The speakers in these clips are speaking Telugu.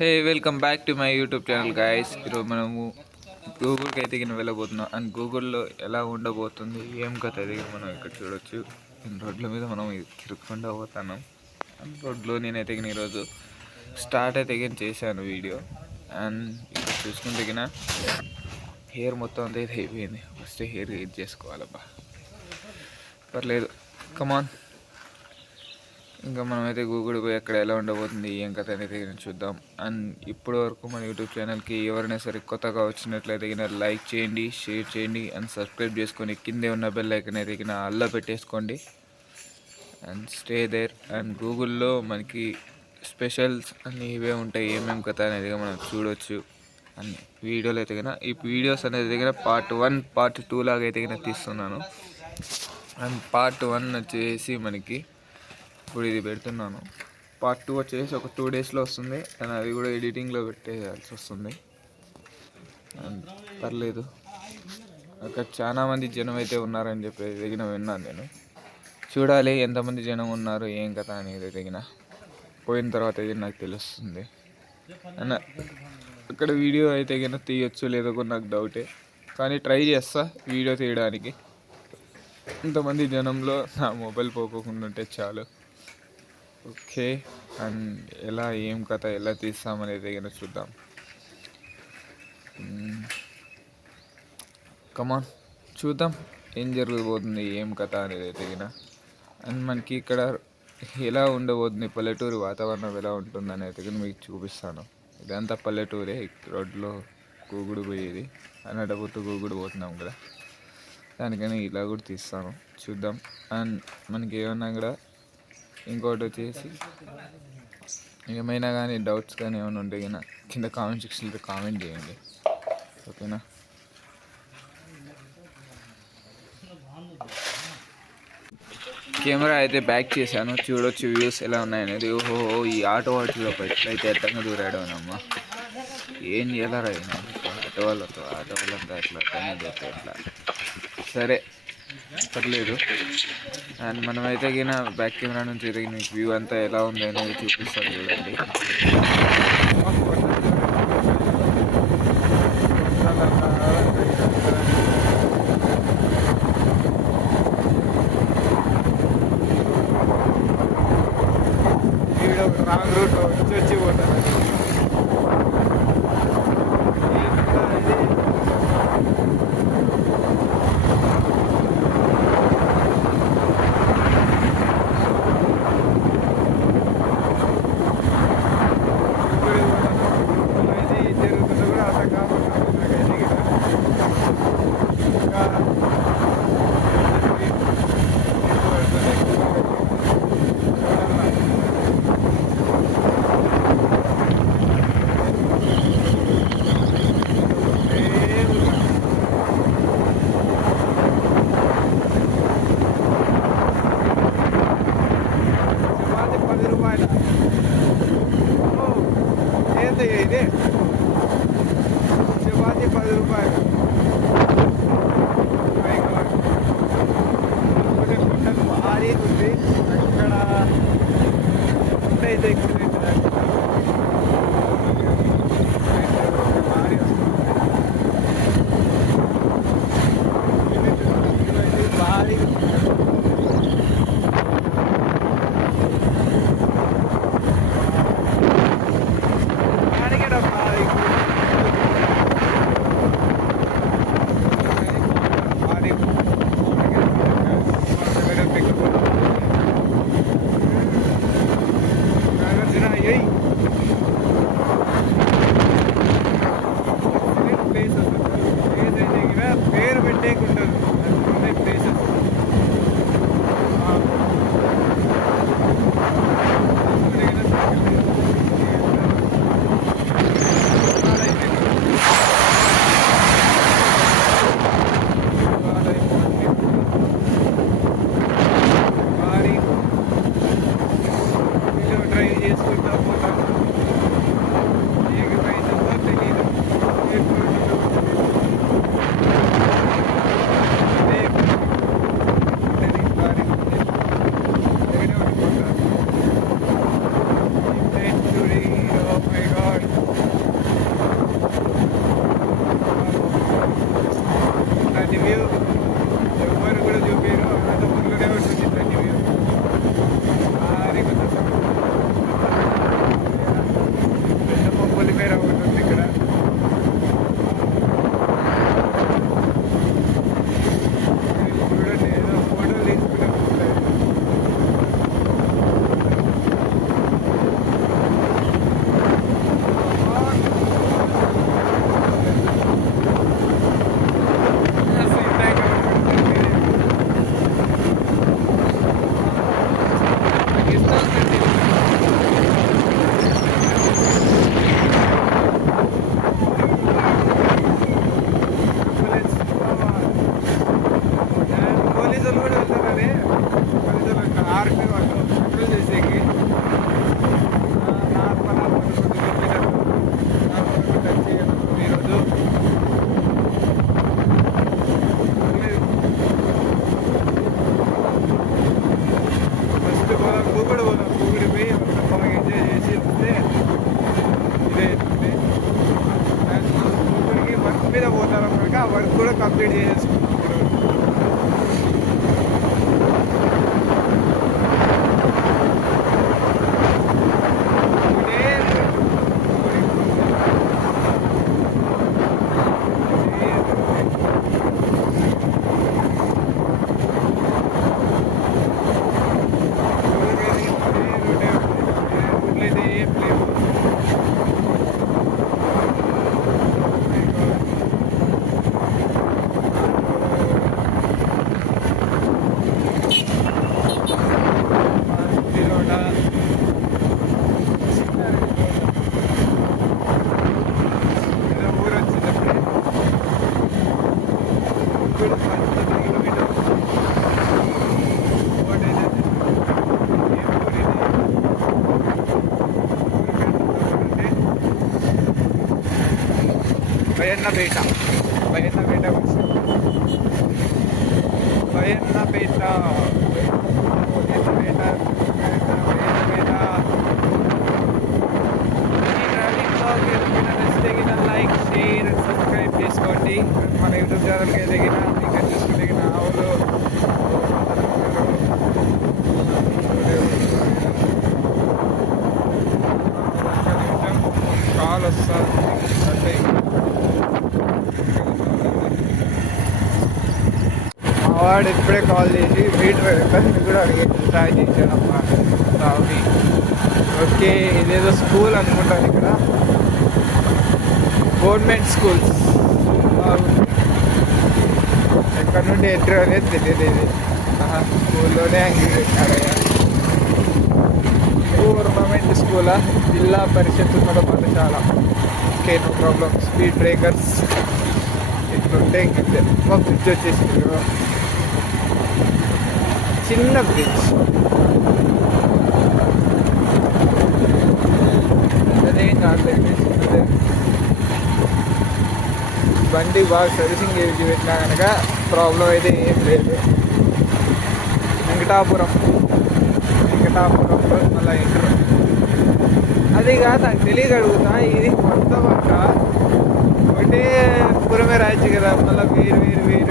Hey welcome back to my YouTube channel guys. ఈరోజు మనము గూగుల్కి అయితే కింద వెళ్ళబోతున్నాం అండ్ గూగుల్లో ఎలా ఉండబోతుంది ఏం కథ అయితే మనం ఇక్కడ చూడొచ్చు. రోడ్ల మీద మనం తిరుక్కుండా పోతున్నాం అండ్ రోడ్లో నేనైతే ఈరోజు స్టార్ట్ అయితే చేశాను వీడియో. అండ్ ఇక్కడ చూసుకుంటే హెయిర్ మొత్తం అంతా అయితే అయిపోయింది. ఫస్ట్ హెయిర్ ఇది చేసుకోవాలబ్బా, పర్లేదు కమాన్. ఇంకా మనమైతే గూగుల్ పోయి అక్కడ ఎలా ఉండబోతుంది ఏం కథ అనేది చూద్దాం. అండ్ ఇప్పటి వరకు మన యూట్యూబ్ ఛానల్కి ఎవరైనా సరే కొత్తగా వచ్చినట్లయితే లైక్ చేయండి, షేర్ చేయండి అండ్ సబ్స్క్రైబ్ చేసుకొని కిందే ఉన్న బెల్ ఐకాన్ అయితే అల్లా పెట్టేసుకోండి అండ్ స్టే దేర్. అండ్ గూగుల్లో మనకి స్పెషల్స్ అన్నీ ఇవే ఉంటాయి, ఏమేమి కథ అనేది మనం చూడవచ్చు. అండ్ వీడియోలు అయితే ఈ వీడియోస్ అనేది పార్ట్ 1 పార్ట్ 2 లాగా అయితే తీస్తున్నాను. అండ్ పార్ట్ 1 వచ్చేసి మనకి ఇప్పుడు ఇది పెడుతున్నాను. పార్ట్ 2 వచ్చేసి ఒక 2 డేస్లో వస్తుంది అండ్ అది కూడా ఎడిటింగ్లో పెట్టేయాల్సి వస్తుంది. అండ్ పర్లేదు, అక్కడ చాలామంది జనం అయితే ఉన్నారని చెప్పి విన్నాను నేను. చూడాలి ఎంతమంది జనం ఉన్నారు ఏం కథ అనేది పోయిన తర్వాత నాకు తెలుస్తుంది. అన్న అక్కడ వీడియో అయితే తీయొచ్చు లేదో కూడా నాకు డౌటే, కానీ ట్రై చేస్తా వీడియో తీయడానికి. ఇంతమంది జనంలో నా మొబైల్ పోకోకుండా ఉంటే చాలు. ఓకే, అండ్ ఎలా ఏం కథ ఎలా తీస్తామనేది చూద్దాం. కమాన్ చూద్దాం ఏం జరగబోతుంది ఏం కథ అనేది అయితే అండ్ మనకి ఇక్కడ ఎలా ఉండబోతుంది, పల్లెటూరు వాతావరణం ఎలా ఉంటుంది అనేది మీకు చూపిస్తాను. ఇదంతా పల్లెటూరే, రోడ్లో గూగుడు పోయేది అన్నడపోతూ గూగుడు పోతున్నాం కదా, దానికని ఇలా కూడా తీస్తాను చూద్దాం. అండ్ మనకి ఏమన్నా కూడా ఇంకోటి వచ్చేసి ఏమైనా కానీ డౌట్స్ కానీ ఏమైనా ఉంటే కింద కామెంట్ సెక్షన్లో కామెంట్ చేయండి, ఓకేనా. కెమెరా అయితే బ్యాక్ చేశాను, చూడొచ్చు వ్యూస్ ఎలా ఉన్నాయనేది. ఓహో, ఈ ఆటో వాటిలో ఎట్లయితే ఎట్టంగా దూరాడోనమ్మా, ఏం చేయాలరా ఆటో వాళ్ళంతా ఎట్లా ఎట్లా సరే పర్లేదు. అండ్ మనమైతే బ్యాక్ కెమెరా నుంచి మీకు వ్యూ అంతా ఎలా ఉంది అనేది చూపిస్తాను చూడండి. రాంగ్ రూట్ వచ్చి పోతాను. ఇది చపాతి 10 రూపాయలు. కొండలు భారీ ఉంది అక్కడ, ఫుడ్ అయితే ఎక్సలెంట్ భారీ వస్తుంది, భారీ కంప్లీట్ చేసేసుకున్నాం. బయన్నపేట బయన్నపేట బయన్నపేట బయన్నపేట తగిన లైక్ షేర్ సబ్స్క్రైబ్ చేసుకోండి. మన యూట్యూబ్ ఛానల్కి తగిన ఇంకా చూసుకుంటే ఆవులు కాల్ వస్తుంది అంటే వాడు ఇప్పుడే కాల్ చేసి మీటర్ కూడా అడిగేసి ట్రై చేశాడు అమ్మా రావి. ఓకే ఇదేదో స్కూల్ అనుకుంటాను, ఇక్కడ గవర్నమెంట్ స్కూల్స్ బాగుంది. ఎక్కడ నుండి ఎంట్రీ అనేది తెలియదు. ఇది స్కూల్లోనే అంగీకరించారయ్యా. గవర్నమెంట్ స్కూలా, జిల్లా పరిషత్ ఉన్నత పాఠశాల. Okay no problem. Speed breakers ఇట్లుంటే ఇంక బ్రిడ్జ్ వచ్చేసింది, చిన్న బ్రిడ్జ్. అదేం కాదు, బండి బాగా సర్వీసింగ్ చేసి పెట్టినా కనుక ప్రాబ్లం అయితే ఏం లేదు. వెంకటాపురంలో మళ్ళీ ఎంటర్. అది కాదు నాకు తెలియక అడుగుతా, ఇది మొత్తం అక్క ఒకటే పురమే రాయచ్చు కదా, మళ్ళీ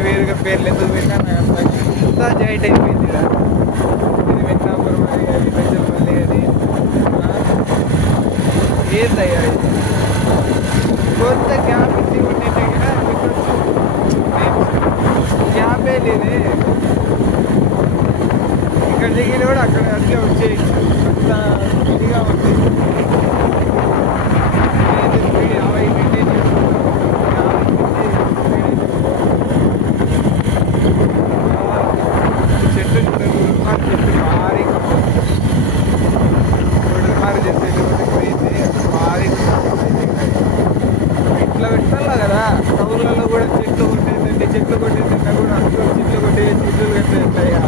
వేరుగా పేర్లు ఎందుకు పెట్టినా నాకు అంతా జాయింట్ అయిపోయింది కదా. ఇది వెంకటాపురం అని అది పెంచలపల్లి అది ఏందయ్యా ఇది. కొంత గ్యాప్ ఇచ్చి ఉండింటే కదా గ్యాపే లేదే. ఇక్కడ దిగిన కూడా అక్కడ అట్లే వచ్చేయచ్చు, అంత ఇదిగా ఉంది. 50 మెయింటైన్ చేస్తున్నాం. చెట్టు గుడుమారు చెట్టు భారీగా గుడుమారు చెట్టు పోయింది, భారీగా ఇట్లా పెట్టాలా కదా. టౌన్లలో కూడా చెట్లు కొట్టేదండి, చెట్లు కొట్టేదంటే కూడా అందరూ చెట్లు కొట్టే చెట్లు కట్టేస్తాయా.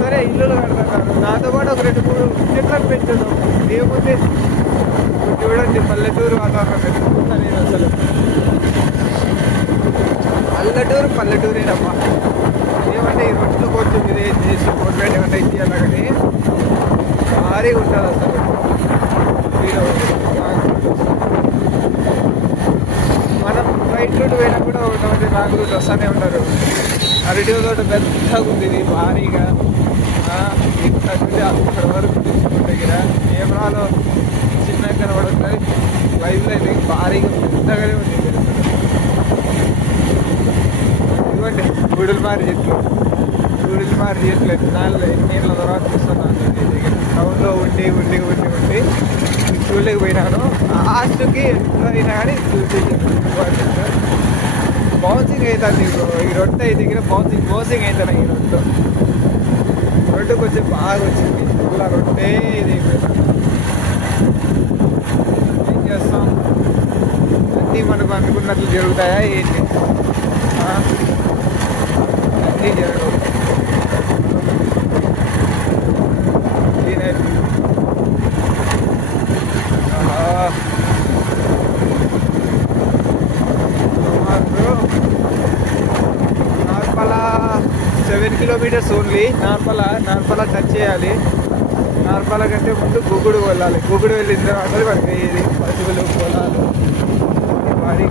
సరే ఇల్లులు కడతారు, దాంతో పాటు ఒక 2-3 చెట్లను పెంచడం ఏముంది. చూడండి పల్లెటూరు వాతావరణం పెట్టుకుంటా. నేను అసలు పల్లెటూరేనమ్మా. ఏమంటే ఈ రొట్టెలు కొంచెం ఇదే చేసి గవర్నమెంట్ ఏమన్నా ఇచ్చేయాలి కానీ భారీగా ఉంటుంది అసలు. మనం రైట్ రూట్ పోయినా కూడా ఒకటి రాంగ్ రూట్ వస్తూనే ఉంటారు. అరటి తోట పెద్దగా ఉంది, ఇది భారీగా అక్కడ వరకు తీసుకుంటే దగ్గర కెమెరాలో చిన్నగా కనబడుతుంది, లైవ్లో ఇది భారీగా పెద్దగానే ఉంది. ఇదిగోండి గుడులమారి చెట్లు ఎన్నేళ్ళ తర్వాత చూస్తున్నాను. టౌన్లో ఉండి చూడలేకపోయినాను. లాస్ట్కి ఎట్లా అయినా కానీ బౌన్సింగ్ అవుతుంది. ఈ రొట్టె దగ్గర బౌన్సింగ్ అవుతుంది. ఈ రొట్టె కొంచెం బాగా వచ్చింది. ఇలా రొట్టె ఇది ఏం చేస్తాం, అన్నీ మనకు అనుకున్నట్లు జరుగుతాయా ఏంటి? అన్నీ జరగవు. Narpala 7 kilometres only. Narpala touch చేయాలి. నార్పల కంటే ముందు గుగుడు వెళ్ళాలి. గుగుడు వెళ్ళిన తర్వాత మనకి ఇది పశువులు పొలాలు భారీ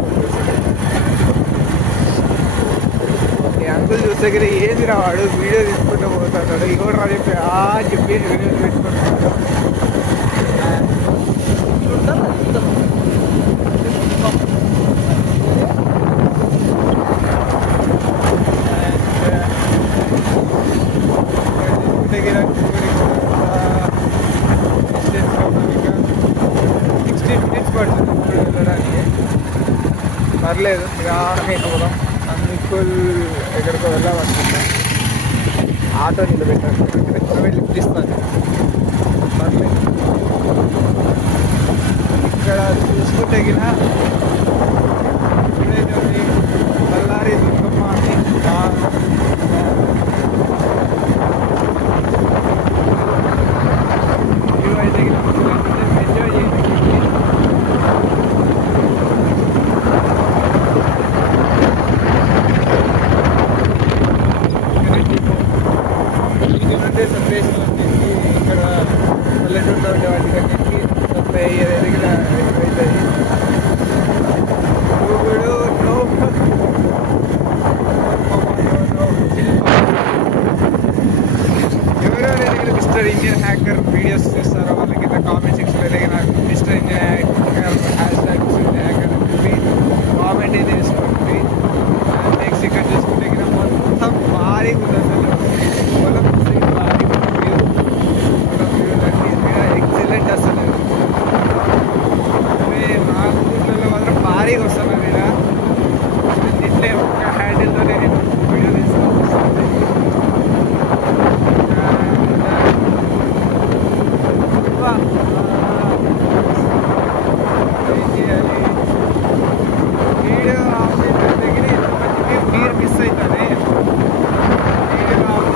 ఈ అంకుల్ చూస్తే దగ్గర ఏది రావాడు వీడియో తీసుకుంటూ పోతాడు ఇంకోటి రా చెప్పి చెప్పి వీడియో పెట్టుకుంటున్నాడు. దగ్గర 16 minutes పడుతుంది వెళ్ళడానికి. పర్లేదు నిదానంగా పోదాం. అంకుల్ ఎక్కడికో వెళ్ళాలనుకుంటా. ఆటో నిలబెట్టాను ఇక్కడ లిఫ్ట్ ఇస్తాను. పర్లేదు ఇక్కడ చూసుకుంటే గిన బళ్ళారి దుర్గమ్మ అని వ్యూ అయితే ఎంజాయ్ చేయండి. ఇది ఉండే సపరేషన్ వచ్చేసి ఇక్కడ పల్లెటూరులో ఉండే వాటికి సప్లై అయ్యేది దగ్గర అవుతుంది. ఎవరో దగ్గర మిస్టర్ ఇండియన్ హ్యాకర్ వీడియోస్ చూస్తారో వాళ్ళకి కామెంట్ సెక్షన్లో దగ్గర mister Indian hacker hash hacker అని చెప్పి కామెంట్ అయితే వేసుకోండి. నెక్స్ట్ ఇక్కడ చూసుకుంటే దగ్గర మొత్తం భారీ ఉంది అసలు పొలం భారీ వ్యూ ఎక్సలెంట్ అసలు. మా ఊర్లలో మాత్రం భారీగా వస్తున్నారు ఇక్కడ. ఇట్లే ఒక హ్యాండిల్తో నేను వీడియో తీసుకొస్తాను. ఏం చేయాలి వీడియో ఆఫ్ చేసిన దగ్గర ఎంతమందికి నీరు మిస్ అవుతుంది. వీడియో ఆఫ్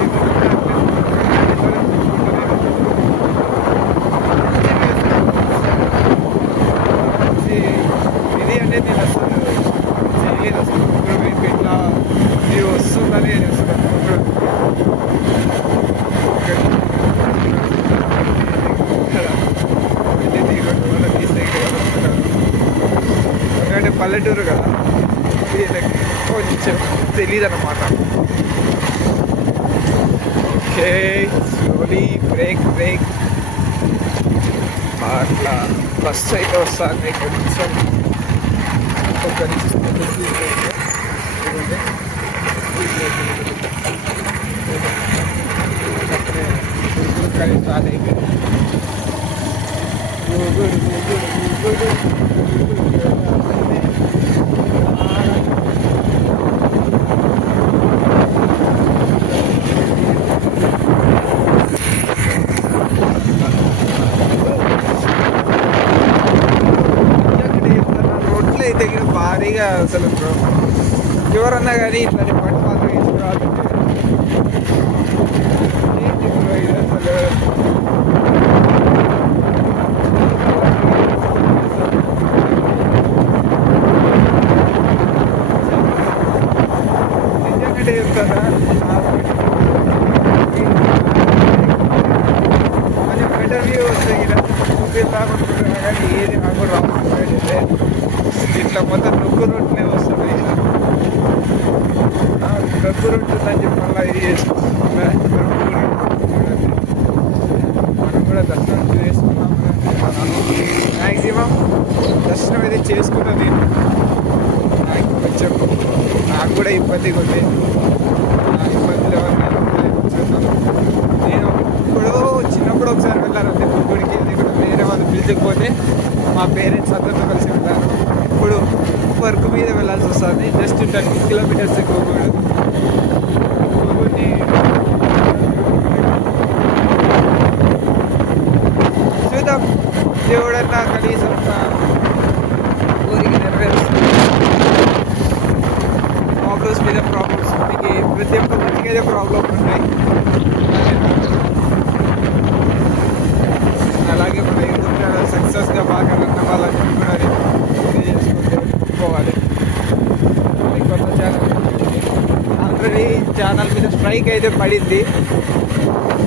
ఇది అంటే నేను అసలు చేయలేదు. అసలు ఇప్పుడు మీకు ఇట్లా ఇది వస్తుందని నేను అసలు ఎందుకంటే పల్లెటూరు కదా వీళ్ళకి కొంచెం తెలీదు అన్నమాట. ఓకే స్లోలీ బ్రేక్ అట్లా బస్ అయితే వస్తుంది. కొంచెం ఒక కానీ స్టార్ట్ అయిపోయింది. రోడ్లు అయితే భారీగా అసలు ఎవరన్నా కానీ ఇట్లాంటి పంట మాత్రం తీసుకురావాలి. అసలు నిజంగా చెప్తారా కొంచెం బెటర్ వ్యూ వస్తాయి ఇలా చూపిద్దామనుకుంటున్నా కానీ ఏది నాకు రాకపోతే ఇట్లా మొత్తం నొక్కు రొట్టెనే వస్తుంది. నొక్కు రొట్టుందని చెప్పి మళ్ళీ ఇది చేసుకుంటున్నాం. మనం కూడా దర్శనం చేసుకున్నాం. మ్యాక్సిమం దర్శనం అయితే చేసుకున్నాను నేను. నాకు కొంచెం నాకు కూడా ఇబ్బందిగా ఉంది. నా ఇబ్బందులు నేను ఇప్పుడు చిన్నప్పుడు ఒకసారి వెళ్ళాను అంతే గుడికి. అది కూడా వేరే వాళ్ళు పిలిచకపోతే మా పేరెంట్స్ అందరితో కలిసి వెళ్ళాను. ఇప్పుడు వర్క్ మీద వెళ్ళాల్సి వస్తుంది. జస్ట్ 30 kilometers గూగుల్ చూద్దాం. దేవుడన్నా కనీసం ఊరికి నెరవేరుస్తుంది. ప్రాబ్లమ్స్ మీద ప్రాబ్లమ్స్ మనకి ప్రతి ఒక్క మంచిగా అయితే ప్రాబ్లమ్స్ ఉంటాయి. అలాగే మన యూట్యూబ్ ఛానల్ సక్సెస్గా బాగా రన్ అవ్వాలని కూడా చేసుకుంటూ పోవాలి. కొత్త ఛానల్ ఆల్రెడీ ఛానల్ మీద స్ట్రైక్ అయితే పడింది.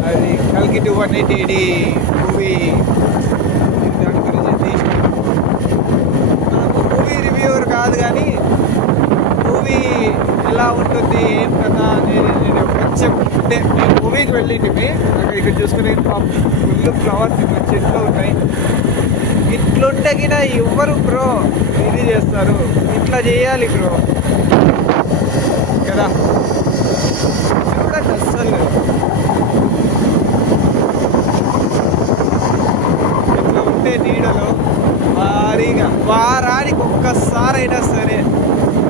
అది కల్కి 280 మూవీ దాని గురించి తీసిన. నాకు మూవీ రివ్యూవర్ కాదు ఎట్లుంది ఏం కదా అనేది నేను కొంచెం అంటే మేము మూవీకి వెళ్ళింటివి అక్కడ ఇక్కడ చూసుకునే ఫుల్ ఫ్లవర్స్ ఇక్కడ చెట్లు ఉన్నాయి. ఇట్లుంటే గిన ఎవరు బ్రో ఇది చేస్తారు, ఇట్లా చేయాలి బ్రో కదా. చూడండి అస్సలు ఇట్లా ఉంటే నీడలో భారీగా వారానికి ఒక్కసారైనా సరే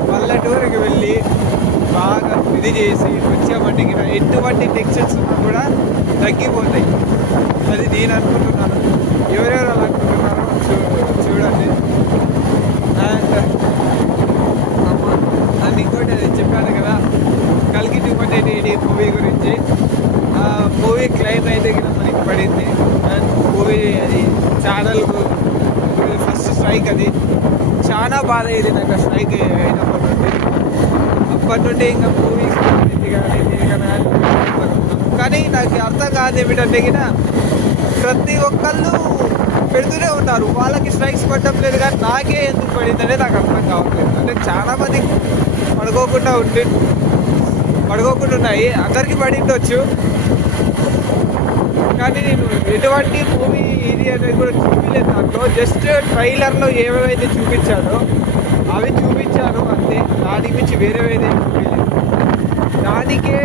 పల్లెటూరుకి వెళ్ళి బాగా ఇది చేసి వచ్చామంటే ఎటువంటి టెన్షన్స్ ఉన్నా కూడా తగ్గిపోతాయి. అది నేను అనుకుంటున్నాను. ఎవరెవరు అలా అనుకుంటున్నారో చూడండి. అండ్ ఇంకోటి అది చెప్పాను కదా కల్కి 2.88 మూవీ గురించి. ఆ మూవీ క్లైమ్ అయితే కింద మనకి పడింది. అండ్ మూవీ అది ఛానల్ ఫస్ట్ స్ట్రైక్ అది చాలా బాధ అయ్యింది నాకు. స్ట్రైక్ అప్పటి నుండి ఇంకా మూవీస్ కానీ నాకు అర్థం కాదు ఏమిటంటే కినా ప్రతి ఒక్కళ్ళు పెడుతూనే ఉన్నారు, వాళ్ళకి స్ట్రైక్స్ పడటం లేదు. కానీ నాకే ఎందుకు పడిందనే నాకు అర్థం కావట్లేదు. అంటే చాలా మంది పడుకోకుండా ఉన్నాయి, అందరికీ పడి ఉండొచ్చు. కానీ నేను ఎటువంటి మూవీ ఇది అనేది కూడా చూపించలేదు దాంట్లో. జస్ట్ ట్రైలర్లో ఏవేవైతే చూపించానో అవి చూపించాను అంతే. దానికి మించి వేరేవైతే చూపించలేదు. దానికే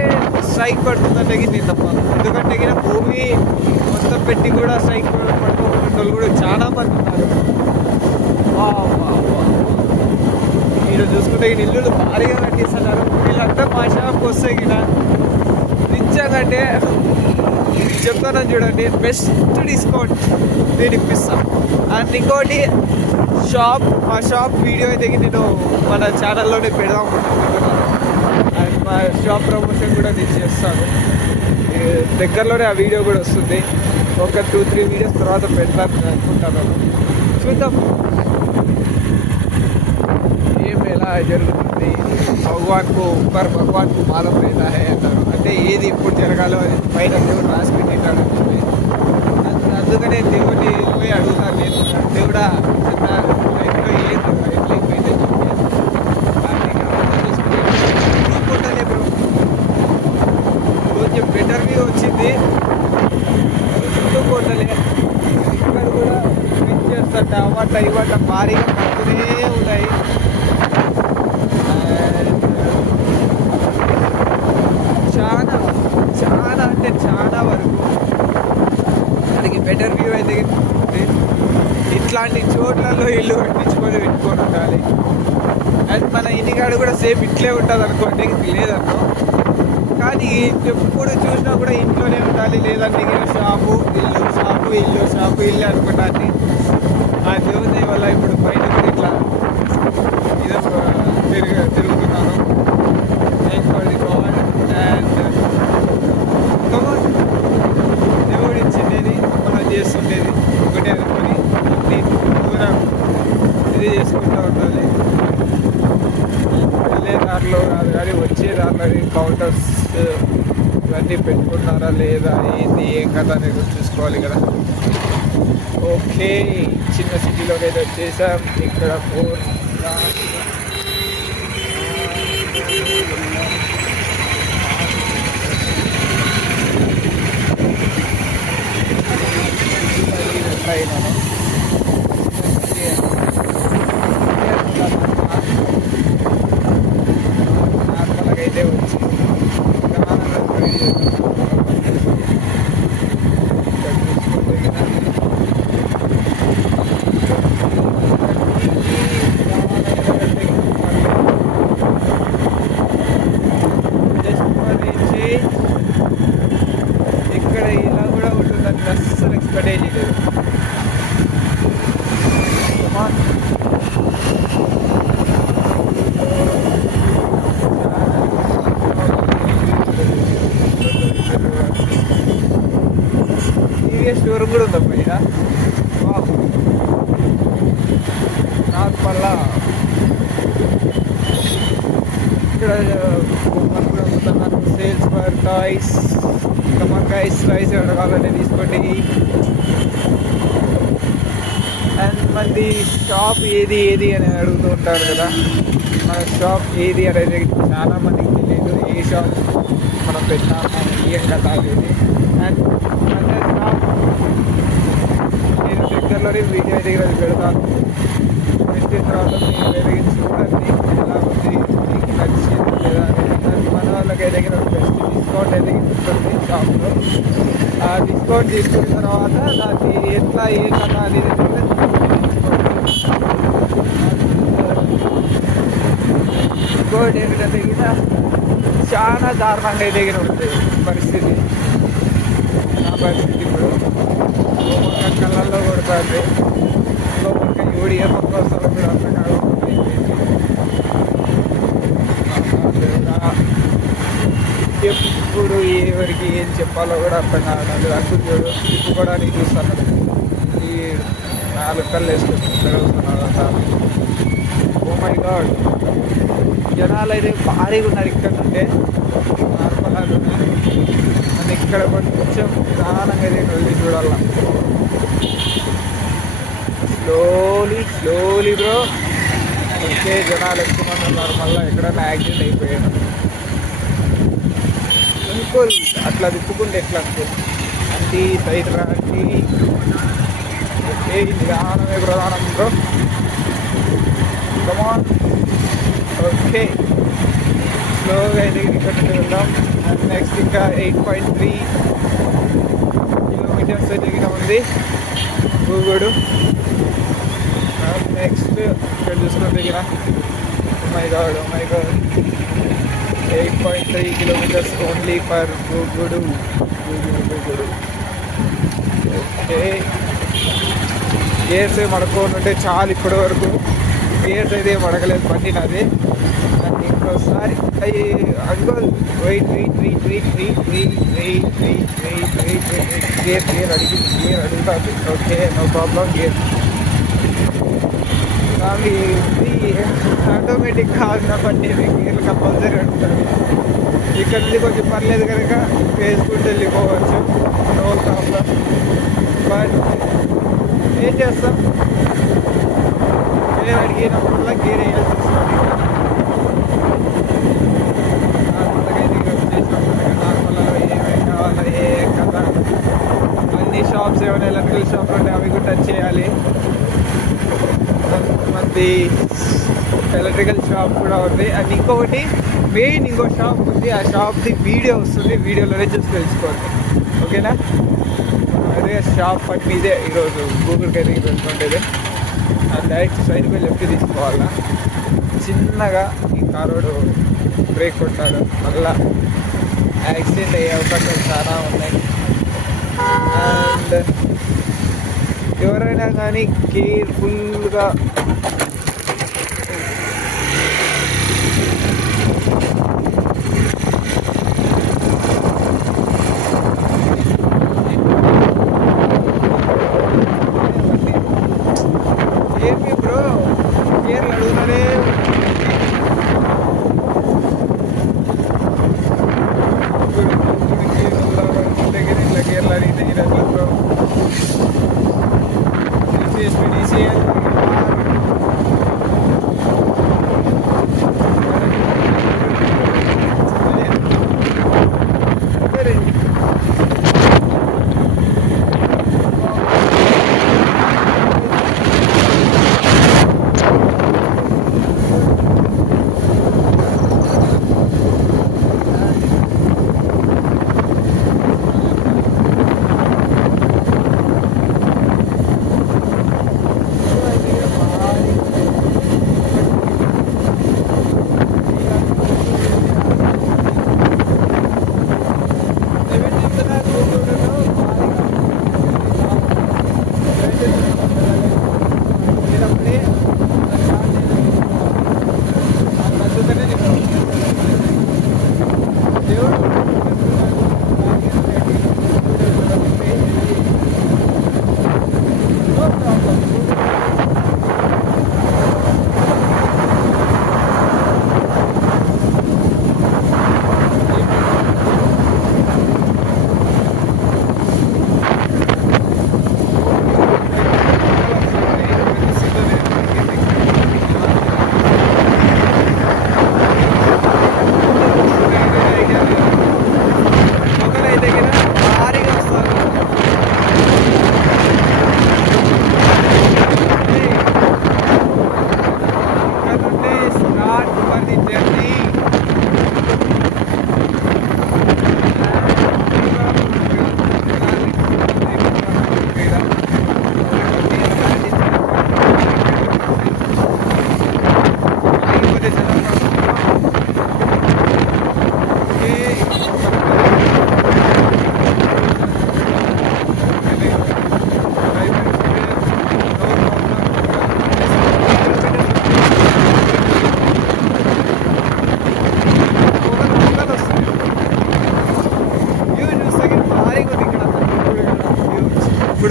స్ట్రైక్ పడుతుందంటే నేను తప్ప. ఎందుకంటే మూవీ మొత్తం పెట్టి కూడా స్ట్రైక్ పడుకోకుండా వాళ్ళు కూడా చాలా మంది ఉన్నారు. మీరు చూసుకుంటే ఇల్లులు భారీగా కట్టిస్తున్నారు. వీళ్ళంతా మా షాప్కి వస్తే గిన నిజంగానే చెప్తాను చూడండి, బెస్ట్ డిస్కౌంట్ నేను ఇప్పిస్తాను. అండ్ ఇంకోటి మా షాప్ వీడియో అయితే నేను మన ఛానల్లోనే పెడదాం అనుకుంటున్నాను. అండ్ మా షాప్ ప్రమోషన్ కూడా నేను చేస్తాను. దగ్గరలోనే ఆ వీడియో కూడా వస్తుంది. ఒక 2-3 వీడియోస్ తర్వాత పెడతాను అనుకుంటాను. చూద్దాం ఏం ఎలా జరుగుతుంది. భగవాన్కు మాలం లేదా అంటారు. అంటే ఏది ఎప్పుడు జరగాలో అది పైన దేవుడు రాసి పెట్టింటాడు. అందుకనే దేవుడిని పోయి అడుగుతాను నేను, దేవుడా లైఫ్లో ఏది అయిపోయింది చూసుకుంటానే బ్రో. కొంచెం బెటర్ వ్యూ వచ్చింది. చుట్టూ కోటలే ఇక్కడ కూడా పిక్చర్స్ అంట అవాట ఇవాట భారీగా పడుతూనే ఉన్నాయి. చాలా అంటే చాలా వరకు మనకి బెటర్ వ్యూ అయితే ఉంది. ఇట్లాంటి చోట్లలో ఇల్లు కట్టించుకొని ఉండాలి. అండ్ మన ఇంటికాడు కూడా సేమ్ ఇట్లే ఉంటుంది అనుకోండి, లేదన్నో. కానీ ఎప్పుడు చూసినా కూడా ఇంట్లోనే ఉండాలి, లేదంటే షాపు ఇల్లు అనుకుంటాను. ఆ దేవుని వల్ల ఇప్పుడు బయట కూడా ఇట్లా తిరుగుతున్నాను. దేవుడు ఇచ్చిండేది మనం చేస్తుండేది ఒకటే అనుకొని అన్ని దూరం ఇది చేసుకుంటూ ఉండాలి. వెళ్ళే దారిలో కాదు కానీ వచ్చే దారిలో కౌంటర్స్ ఇవన్నీ పెట్టుకున్నారా లేదా, ఏంది ఏం కదా అనేది చూసుకోవాలి కదా. ఓకే, చిన్న సిటీలోకి అయితే వచ్చేసాం. ఇక్కడ 4 నార్మల్గా అయితే వచ్చి ఇక్కడ ఇలా కూడా ఉంటుందని అస్సలు ఎక్స్పెక్ట్ చేయలేదు. టీవీఎస్ షోరూమ్ కూడా ఉందా పైన. నాకు మళ్ళా ఇక్కడ బొమ్మలు కూడా అమ్ముతున్నారు. Sales for toys. కమర్కాయస్ టాయ్స్ ఎవరు కావాలంటే తీసుకోండి. అండ్ మంది షాప్ ఏది అని అడుగుతూ ఉంటారు కదా. మన షాప్ ఏది అనేది చాలా మందికి తెలియదు. ఏ షాప్ మనం పెట్టాము ఏం కదా అనేది. అండ్ నేను దగ్గరలోనే వీడియో అయితే ఈరోజు పెడతాను. పెట్టిన తర్వాత మీరు వెలిగించి చూడండి ఎలా ఉంది, మీకు నచ్చింది లేదా అనేది. దానికి మన వాళ్ళకైతే బెస్ట్ డిస్కౌంట్ అయితే ఉంటుంది షాప్లో. ఆ డిస్కౌంట్ తీసుకున్న తర్వాత దాన్ని ఎట్లా ఏ కథ అనేది ఇంకోటి ఏంటంటే చాలా దారుణంగా అయితే ఉంటుంది పరిస్థితి. నా పరిస్థితి ఇప్పుడు లోపల కళ్ళల్లో కొడుతుంది, లోపల యూడియో కోసం కూడా అర్థం కాకుండా ఎప్పుడు ఎవరికి ఏం చెప్పాలో కూడా అర్థం కావడం. అక్కడ చూడు తిప్పుకోవడానికి చూస్తాను, ఈ 4 కళ్ళు వేసుకుంటున్నాను. ఓ మై గాడ్, జనాలు అయితే భారీగా ఉన్నారు ఇక్కడ నుండే నార్మల్. అని ఇక్కడ కొంచెం నిదానంగా అయితే వెళ్ళి చూడాల. Slowly bro. ఓకే, జనాలు ఎక్కువ మంది ఉన్నారు. మళ్ళీ ఎక్కడైనా యాక్సిడెంట్ అయిపోయాను. సింపుల్ అట్లా తిప్పుకుంటే ఎట్లా అంటే సైడ్ రాంటి. ఓకే, నిదానమే ప్రధానం బ్రో. కమాన్. ఓకే, స్లోగా అయితే ఇక్కడ నుండి వెళ్దాం. అండ్ నెక్స్ట్ ఇంకా 8.3 కిలోమీటర్స్ అయితే ఇక్కడ ఉంది గూగుడు. నెక్స్ట్ ఇక్కడ చూసుకుని దగ్గర my god 8.3 kilometres only for గూగుడు. ఓకే, గేర్స్ మడకోని ఉంటే చాలు. ఇప్పటి వరకు గేర్స్ అయితే మడగలేదు బండి నాది. దాన్ని ఇంకోసారి అంకుల్ వెయిట్ గేర్ అడుగుతుంది. Okay, no problem. గేర్ కానీ ఇది ఆటోమేటిక్ కాదు బండి, గేర్లు కంపల్సరీ అడుగుతుంది. ఇక్కడ నుండి కొంచెం పర్లేదు కనుక వేసుకుంటూ వెళ్ళిపోవచ్చు, నో ప్రాబ్లం. బట్ ఏం చేస్తాం, గేర్ అడిగినప్పుడల్లా గేర్ వేయాల్సి వస్తుంది. నార్మల్గా ఏమేమి కావాలో ఏ కదా అన్ని షాప్స్ ఏమైనా ఎలక్ట్రికల్ షాప్లు ఉంటే అవి కూడా టచ్ చేయాలి. మంది ఎలక్ట్రికల్ షాప్ కూడా ఉంది. అండ్ ఇంకొకటి మెయిన్ ఇంకో షాప్ ఉంది, ఆ షాప్ది వీడియో వస్తుంది, వీడియోలోనే చూసి తెలుసుకోండి. ఓకేనా, అదే షాప్ పట్టి ఇదే ఈరోజు గూగుల్కి అయితే వెళ్తుండేది. అండ్ డైరెక్ట్ సైడ్ పోయి లెఫ్ట్ తీసుకోవాలా. చిన్నగా ఈ కారోడు బ్రేక్ కొట్టాడు, మళ్ళా యాక్సిడెంట్ అయ్యే అవకాశాలు చాలా ఉన్నాయి. అండ్ ఎవరైనా కానీ కేర్ఫుల్గా ఏమి బ్రో గేర్లు అడుగుతారే. దగ్గర ఇట్లా గేర్లు అడిగితే బ్రో DCL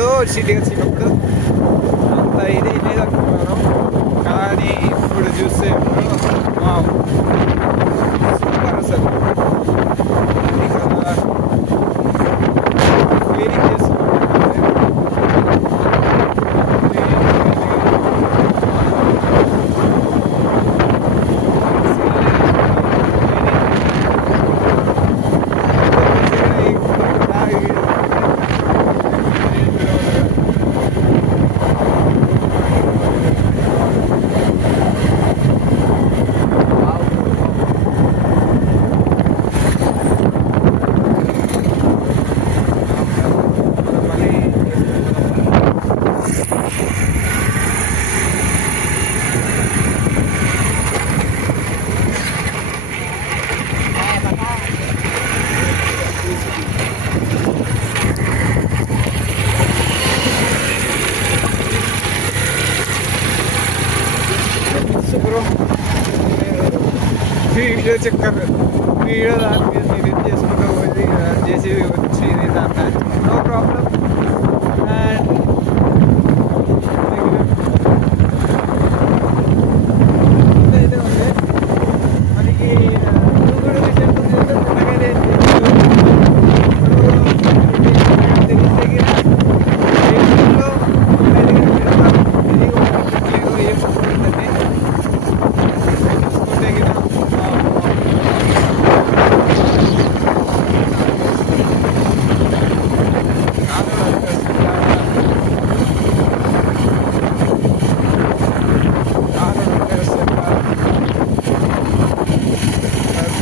ఎప్పుడో సిటీకి వచ్చినప్పుడు అంత ఇది లేదనుకున్నాను, కానీ ఇప్పుడు చూస్తే వావ్ సూపర్ అసలు. క్లీనింగ్ చేస్తున్నాను బ్రో. వీడియో చక్కర్ వీడియో దాని మీద మీరు ఇది చేసుకుంటూ పోయి చేసి వచ్చి దాన్ని నో ప్రాబ్లం. అండ్ అయితే ఉంది మనకి గూగుల్ విషయం తెలిస్తే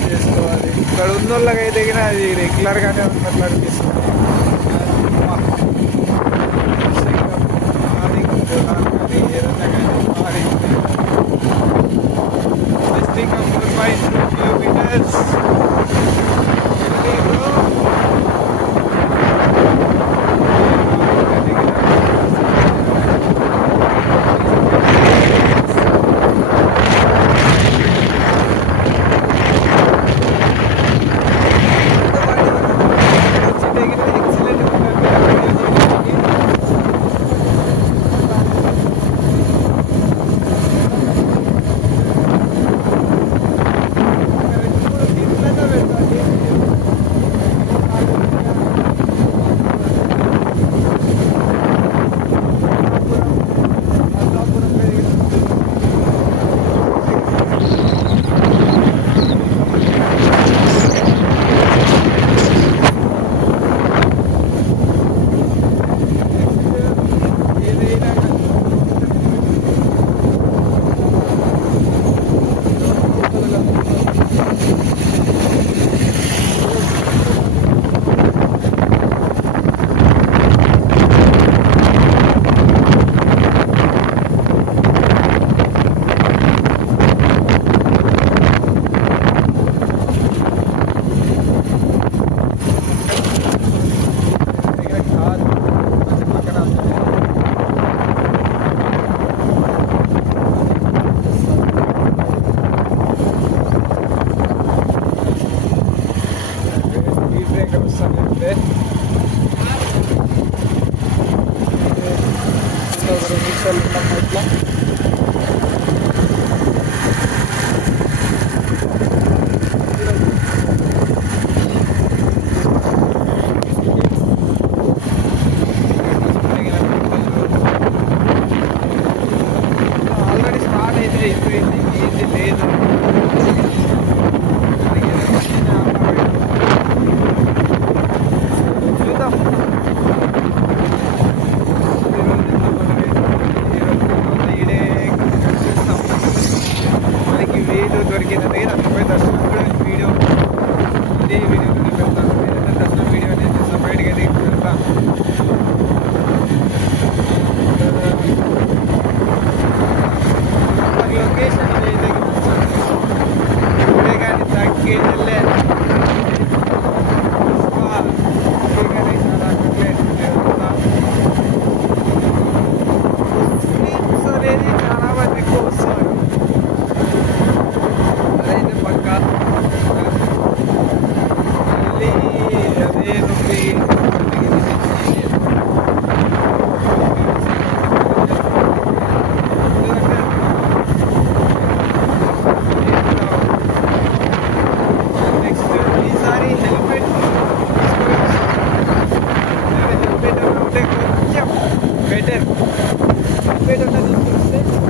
చేసుకోవాలి. ఇక్కడ ఉన్న వాళ్ళకి అయితే అది రెగ్యులర్గానే ఉన్నట్లు అనిపిస్తుంది. Visiting a 4.2 kilometers. ఇట్లా ఆల్రెడీ స్టార్ట్ అయితే అయిపోయింది, ఇది లేదు. చూద్దాం ఈరోజు ఈడే అటు ఉంటుంది చూస్తే